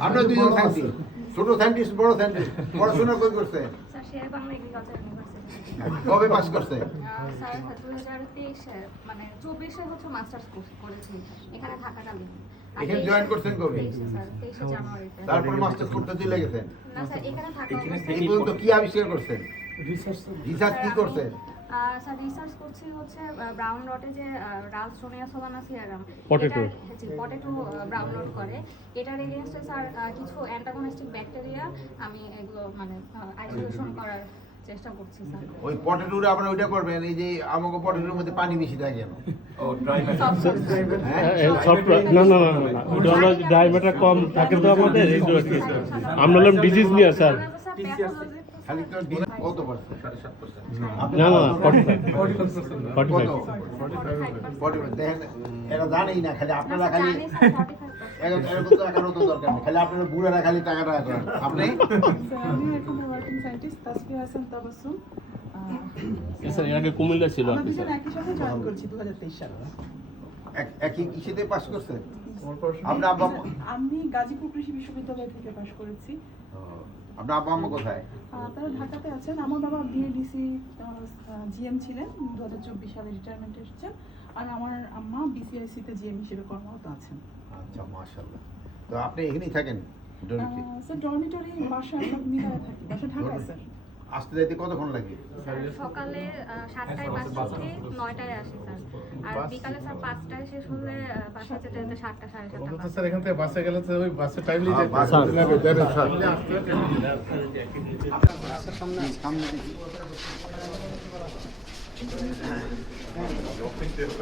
আমরা দুজন সায়েন্টিস্ট ছোট সায়েন্টিস্ট বড় সায়েন্টিস্ট পড়াশোনা কই করছে? কবে পাস করছে? মানে চব্বিশে হচ্ছে মাস্টার্স করেছি। এখানে থাকাকালীন। এখানে তেইশে- করছেন কবে? জানুয়ারিতে। তারপরে মাস্টার্স করতে চলে গেছেন? এই পর্যন্ত কি আবিষ্কার করছেন? রিসার্চ কি করছেন? স্যার রিসার্চ করছি হচ্ছে ব্রাউন রটে যে Ralstonia solanacearum Potato. Potato brown rot করে। এটার এগেনস্টে স্যার কিছু অ্যান্টাগনিস্টিক ব্যাকটেরিয়া আমি এগুলো মানে আইসোলেশন করার চেষ্টা করছি স্যার। ওই পটেটোর আপনারা ওইটা করবেন এই যে আমাকে পটেটোর মধ্যে পানি থাকে কেন? হ্যাঁ। আমরা হলাম ডিজিজ নিয়ে স্যার। খালি তো কত পারছে? না না ফর্টি ফাইভ ফর্টি কত ফাইভ ফর্টি দেখেন এরা জানেই না খালি আপনারা খালি এরকম তো একারও তো দরকার নেই। খালি আপনারা বুড়ারা খালি টাকা টাকা করেন। আপনি? Working scientist Tasfia Hasan Tabassum. Sir এর আগে কুমিল্লা ছিল। আমরা আর কি দুজন স্যার একই সাথে জয়েন করছি দু সালে। এক- একই কিসেতে পাস করছেন আপনার আব্বা আমি গাজীপুর কৃষি বিশ্ববিদ্যালয় থেকে পাশ করেছি। আপনার আব্বা আম্মা কোথায়? তারা ঢাকাতে আছেন। আমার বাবা বিএডিসি জিএম ছিলেন। দু হাজার চব্বিশ সালে রিটায়ারমেন্ট এসেছেন আর আমার আম্মা বিসিআইসিতে জিএম হিসেবে কর্মরত আছেন। আচ্ছা মাশাআল্লাহ। তো আপনি এখানেই থাকেন? আহ, স্যার ডরমিটরি সব মিলায় থাকি। বাসা ঢাকায় স্যার আসতে যাইতে কতক্ষণ লাগে সকালে সাতটায় বাস ছুটি নয়টায় আসি স্যার আর বিকালে স্যার পাঁচটায় শেষ হলে বাসা যেতে যেতে সাতটা সাড়ে সাতটা। স্যার এখান থেকে বাসে গেলে তো ওই বাসে টাইম হ্যাঁ, যেতে স্যার। সামনে দেখি।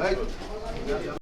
এই,